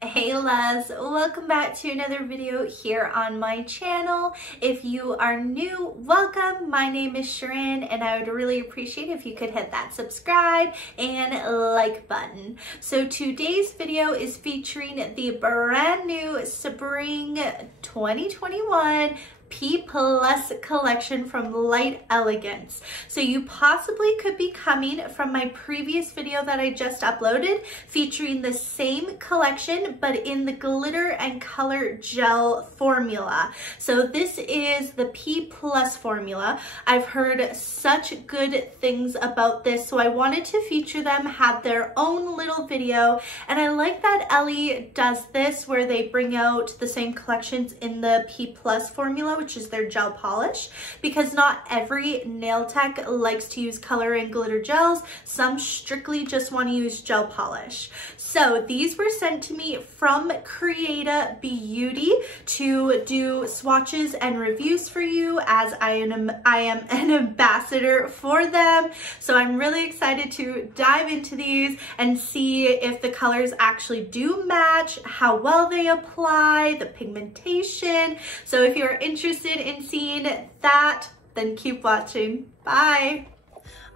Hey loves, welcome back to another video here on my channel. If you are new, welcome. My name is Sharon and I would really appreciate if you could hit that subscribe and like button. So today's video is featuring the brand new Spring 2021 P Plus collection from Light Elegance. So you possibly could be coming from my previous video that I just uploaded featuring the same collection but in the glitter and color gel formula. So this is the P Plus formula. I've heard such good things about this, so I wanted to feature them, have their own little video, and I like that Ellie does this where they bring out the same collections in the P Plus formula, which is their gel polish, because not every nail tech likes to use color and glitter gels. Some strictly just want to use gel polish. So these were sent to me from Creata Beauty to do swatches and reviews for you, as I am an ambassador for them. So I'm really excited to dive into these and see if the colors actually do match, how well they apply, the pigmentation. So if you're interested in seeing that, then keep watching. Bye.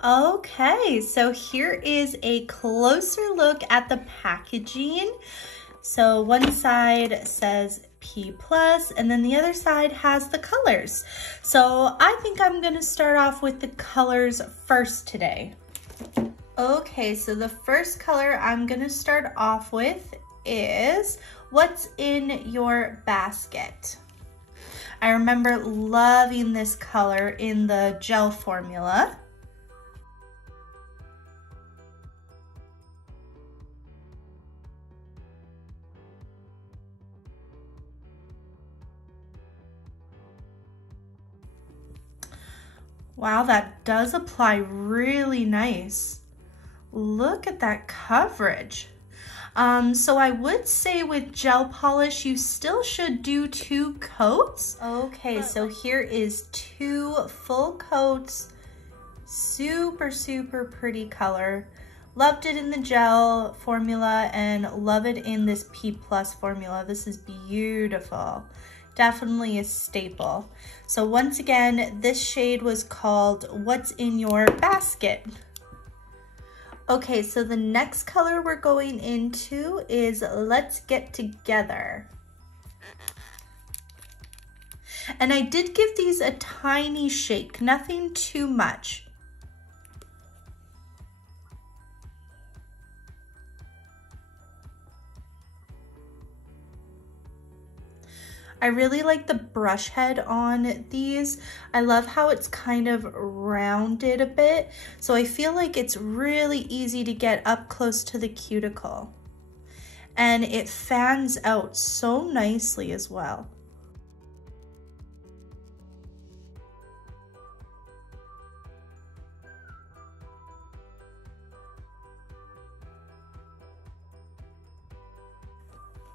Okay, so here is a closer look at the packaging. So one side says P Plus and then the other side has the colors. So I think I'm gonna start off with the colors first today. Okay, so the first color I'm gonna start off with is What's in Your Basket. I remember loving this color in the gel formula. Wow, that does apply really nice. Look at that coverage. So I would say with gel polish, you still should do 2 coats. Okay, so here is 2 full coats. Super, super pretty color. Loved it in the gel formula and love it in this P Plus formula. This is beautiful. Definitely a staple. So once again, this shade was called What's in Your Basket. Okay, so the next color we're going into is Let's Get Together. And I did give these a tiny shake, nothing too much. I really like the brush head on these. I love how it's kind of rounded a bit, so I feel like it's really easy to get up close to the cuticle. And it fans out so nicely as well.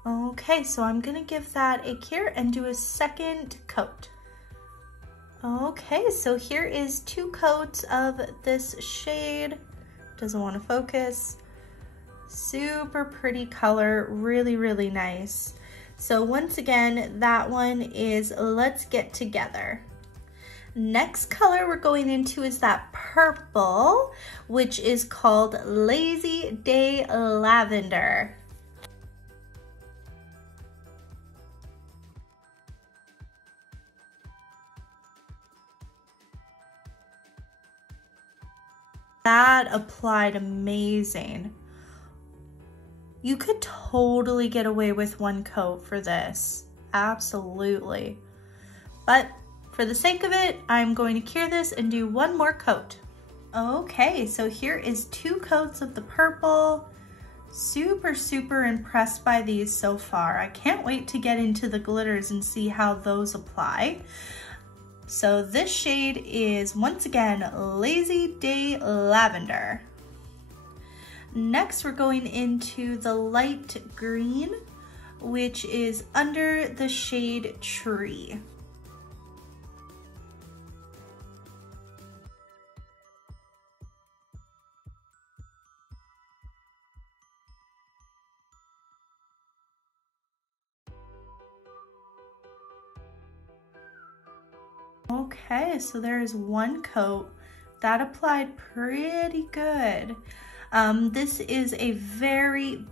Okay, so I'm gonna give that a cure and do a second coat. Okay, so here is 2 coats of this shade. Doesn't want to focus. Super pretty color, really, really nice. So once again, that one is Let's Get Together. Next color we're going into is that purple, which is called Lazy Day Lavender. That applied amazing. You could totally get away with 1 coat for this. Absolutely. But for the sake of it, I'm going to cure this and do 1 more coat. Okay, so here is 2 coats of the purple. Super, super impressed by these so far. I can't wait to get into the glitters and see how those apply. So this shade is, once again, Lazy Day Lavender. Next, we're going into the light green, which is under the shade Tree. Okay, so there's one coat. That applied pretty good. This is a very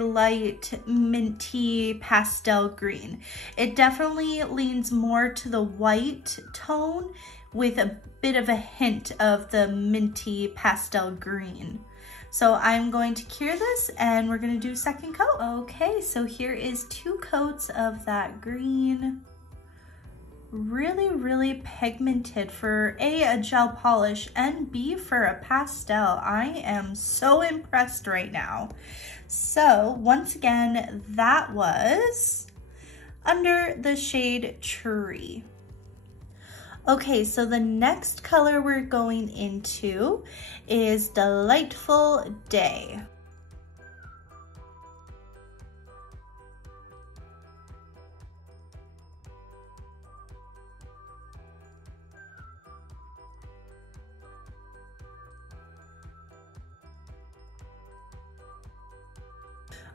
light minty pastel green. It definitely leans more to the white tone with a bit of a hint of the minty pastel green. So I'm going to cure this and we're gonna do a second coat. Okay, so here is 2 coats of that green. Really pigmented for a gel polish, and B, for a pastel. I am so impressed right now. So once again, that was under the shade Tree. Okay, so the next color we're going into is Delightful Day.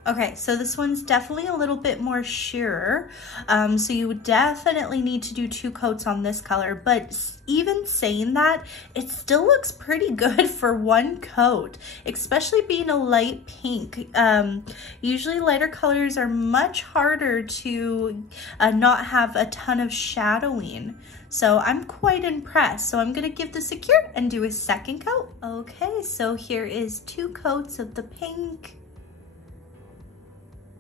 Okay, so this one's definitely a little bit more sheerer. So you would definitely need to do 2 coats on this color, but even saying that, it still looks pretty good for 1 coat, especially being a light pink. Usually lighter colors are much harder to not have a ton of shadowing. So I'm quite impressed. So I'm gonna give this a cure and do a second coat. Okay, so here is 2 coats of the pink.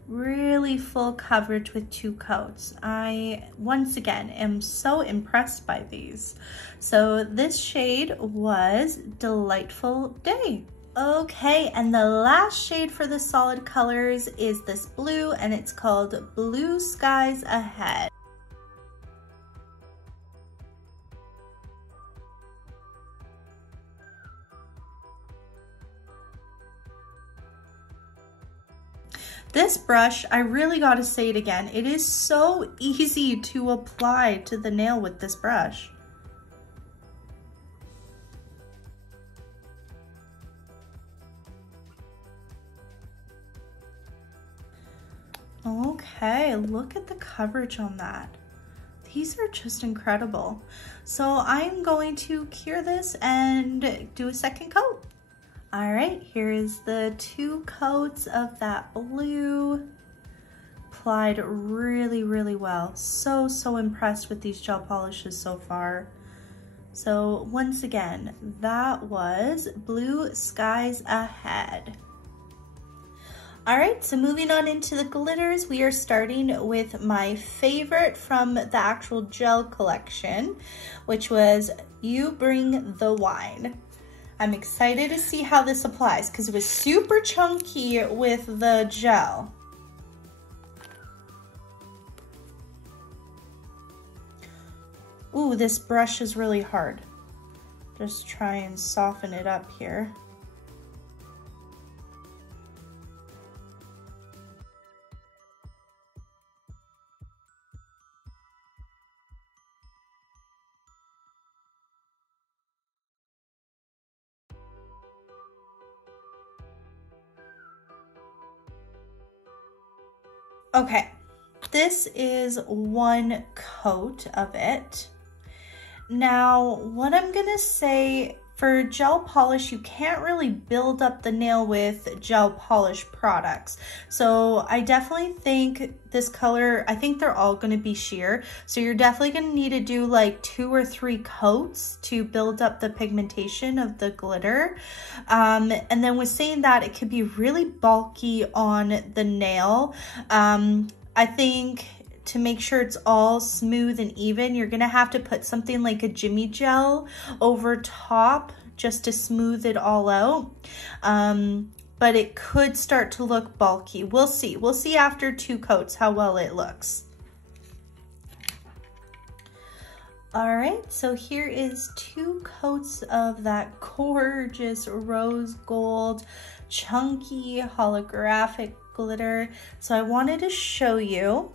Really full coverage with 2 coats. I, once again, am so impressed by these. So this shade was Delightful Day. Okay, and the last shade for the solid colors is this blue, and it's called Blue Skies Ahead. This brush, I really gotta say it again, it is so easy to apply to the nail with this brush. Okay, look at the coverage on that. These are just incredible. So I'm going to cure this and do a second coat. All right, here is the 2 coats of that blue. Applied really well. So impressed with these gel polishes so far. So once again, that was Blue Skies Ahead. All right, so moving on into the glitters, we are starting with my favorite from the actual gel collection, which was You Bring the Wine. I'm excited to see how this applies because it was super chunky with the gel. Ooh, this brush is really hard. Just try and soften it up here. Okay, this is 1 coat of it. Now, what I'm gonna say, for gel polish, you can't really build up the nail with gel polish products. So I definitely think this color, I think they're all gonna be sheer. So you're definitely gonna need to do like 2 or 3 coats to build up the pigmentation of the glitter. And then with saying that, it could be really bulky on the nail. I think to make sure it's all smooth and even, you're gonna have to put something like a Jimmy gel over top just to smooth it all out. But it could start to look bulky. We'll see. We'll see after 2 coats how well it looks. All right, so here is 2 coats of that gorgeous rose gold, chunky holographic glitter. So I wanted to show you.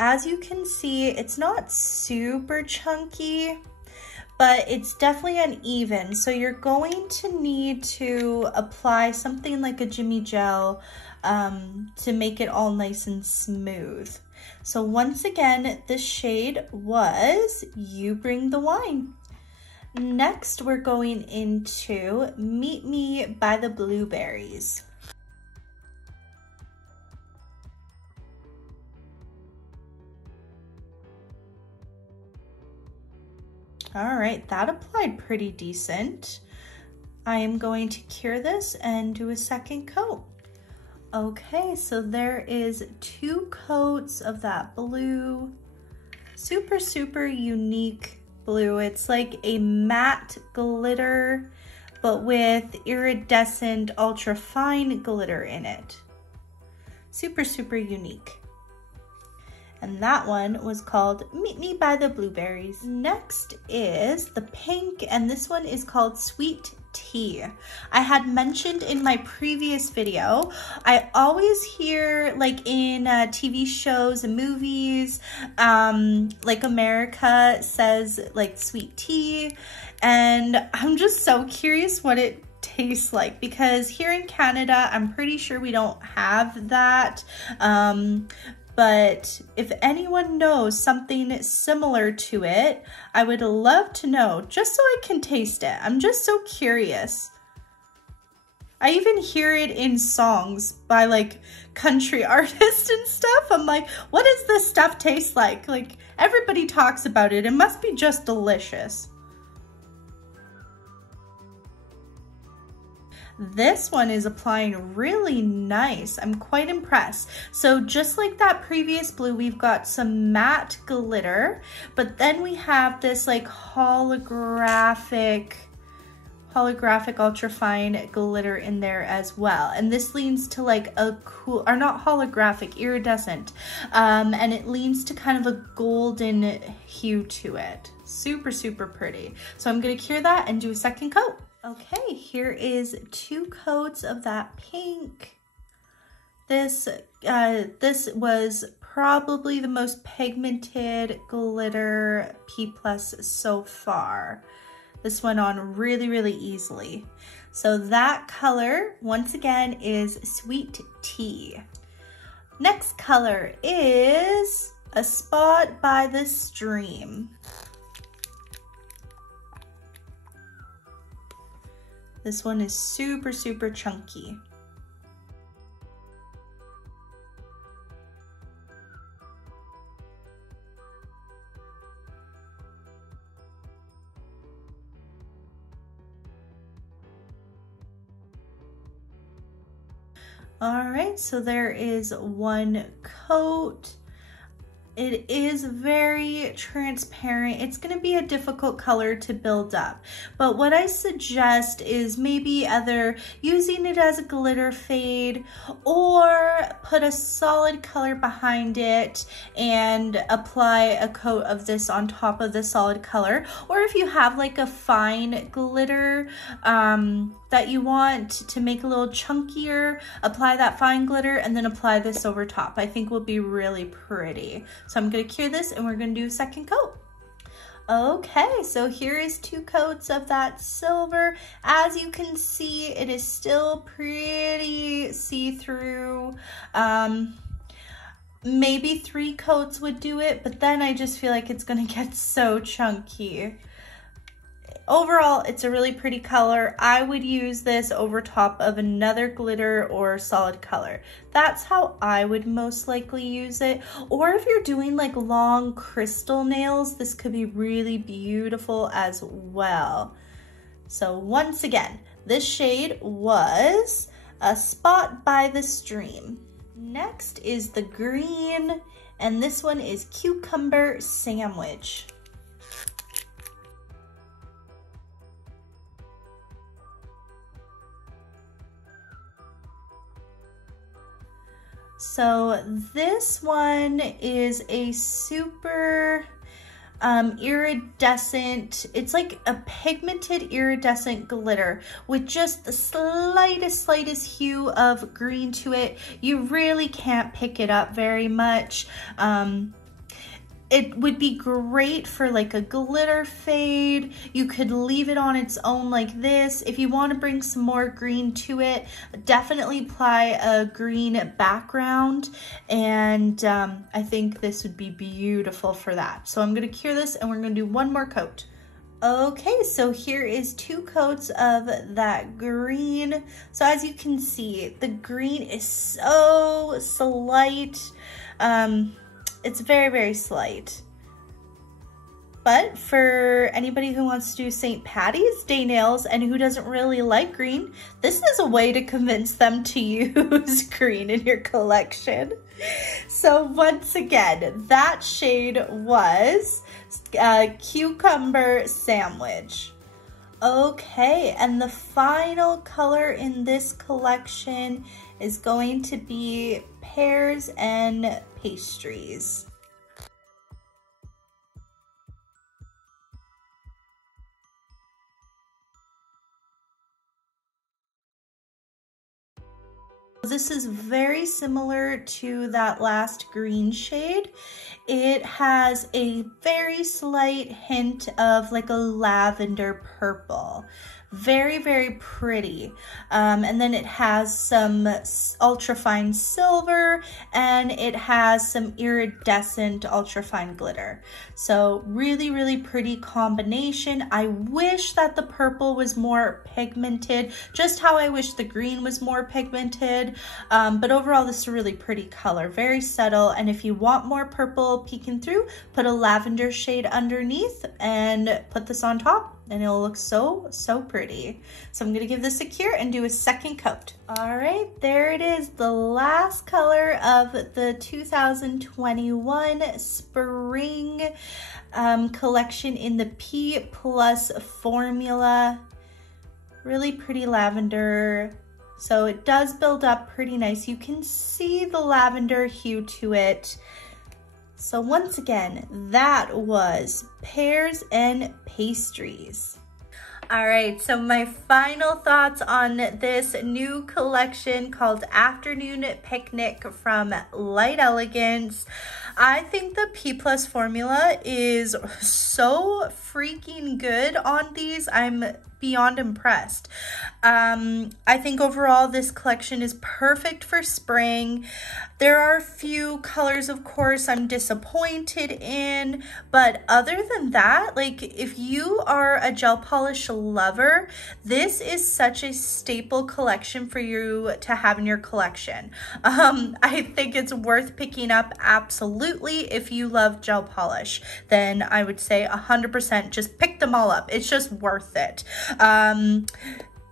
As you can see, it's not super chunky, but it's definitely uneven. So you're going to need to apply something like a Jimmy gel to make it all nice and smooth. So once again, the shade was You Bring the Wine. Next, we're going into Me by the Blueberries. All right, that applied pretty decent. I am going to cure this and do a second coat. Okay, so there is 2 coats of that blue. Super, super unique blue. It's like a matte glitter, but with iridescent ultra fine glitter in it. Super, super unique. And that one was called Me by the Blueberries. Next is the pink, and this one is called Sweet Tea. I had mentioned in my previous video, I always hear like in TV shows and movies, like America says like sweet tea, and I'm just so curious what it tastes like, because here in Canada, I'm pretty sure we don't have that. But if anyone knows something similar to it, I would love to know, just so I can taste it. I'm just so curious. I even hear it in songs by like country artists and stuff. I'm like, what does this stuff taste like? Like, everybody talks about it. It must be just delicious. This one is applying really nice. I'm quite impressed. So just like that previous blue, we've got some matte glitter, but then we have this like holographic ultra fine glitter in there as well. And this leans to like a cool, or not holographic, iridescent. And it leans to kind of a golden hue to it. Super, super pretty. So I'm gonna cure that and do a second coat. Okay, here is 2 coats of that pink. This was probably the most pigmented glitter P+ so far. This went on really, really easily. So that color, once again, is Sweet Tea. Next color is A Spot by the Stream. This one is super, super chunky. All right, so there is 1 coat. It is very transparent. It's gonna be a difficult color to build up, but what I suggest is maybe either using it as a glitter fade or put a solid color behind it and apply a coat of this on top of the solid color. Or if you have like a fine glitter that you want to make a little chunkier, apply that fine glitter and then apply this over top. I think will be really pretty. So I'm gonna cure this and we're gonna do a second coat. Okay, so here is 2 coats of that silver. As you can see, it is still pretty see-through. Maybe 3 coats would do it, but then I just feel like it's gonna get so chunky. Overall, it's a really pretty color. I would use this over top of another glitter or solid color. That's how I would most likely use it. Or if you're doing like long crystal nails, this could be really beautiful as well. So once again, this shade was A Spot by the Stream. Next is the green, and this one is Cucumber Sandwich. So this one is a super iridescent, it's like a pigmented iridescent glitter with just the slightest hue of green to it. You really can't pick it up very much. it would be great for like a glitter fade. You could leave it on its own like this. If you want to bring some more green to it, definitely apply a green background. And I think this would be beautiful for that. So I'm going to cure this and we're going to do one more coat. Okay, so here is 2 coats of that green. So as you can see, the green is so slight. It's very, very slight. But for anybody who wants to do St. Patty's Day nails and who doesn't really like green, this is a way to convince them to use green in your collection. So once again, that shade was Cucumber Sandwich. Okay, and the final color in this collection is going to be Pears and Pastries. This is very similar to that last green shade. It has a very slight hint of like a lavender purple. Very, very pretty. And then it has some ultrafine silver and it has some iridescent ultrafine glitter. So really, really pretty combination. I wish that the purple was more pigmented, just how I wish the green was more pigmented. But overall, this is a really pretty color, very subtle. And if you want more purple peeking through, put a lavender shade underneath and put this on top. And it'll look so, so pretty. So I'm gonna give this a cure and do a second coat. All right, there it is, the last color of the 2021 spring collection in the P+ formula. Really pretty lavender. So it does build up pretty nice. You can see the lavender hue to it. So once again, that was Pears and Pastries. All right, so my final thoughts on this new collection called Afternoon Picnic from Light Elegance. I think the P+ formula is so freaking good on these. I'm beyond impressed. I think overall this collection is perfect for spring. There are a few colors, of course, I'm disappointed in, but other than that, like if you are a gel polish lover, this is such a staple collection for you to have in your collection. I think it's worth picking up absolutely. If you love gel polish, then I would say 100% just pick them all up. It's just worth it.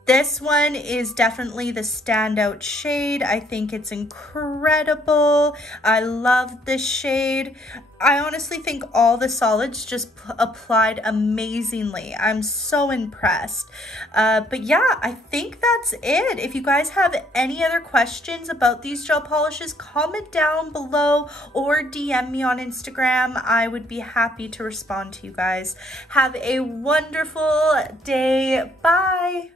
This one is definitely the standout shade. I think it's incredible. I love this shade. I honestly think all the solids just applied amazingly. I'm so impressed. But yeah, I think that's it. If you guys have any other questions about these gel polishes, comment down below or DM me on Instagram. I would be happy to respond to you guys. Have a wonderful day. Bye.